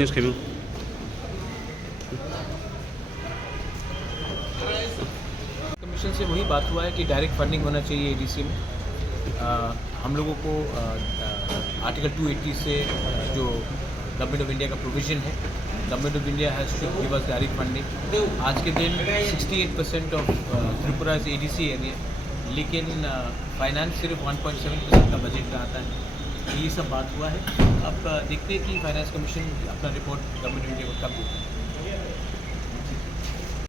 News cable. Commission से वही बात हुआ है कि डायरेक्ट फंडिंग होना चाहिए एडीसी में। हम लोगों को आर्टिकल 280 से जो गवर्नमेंट ऑफ इंडिया का प्रोविज़न है, government of India has to give us direct funding. आज के दिन 68% of Tripura is ADC area, लेकिन फाइनेंस सिर्फ 1.7% का बजट का आता है। ये सब बात हुआ है। अब देखते हैं कि फाइनेंस कमीशन अपना रिपोर्ट गवर्नमेंट ऑफ इंडिया को कब देता है।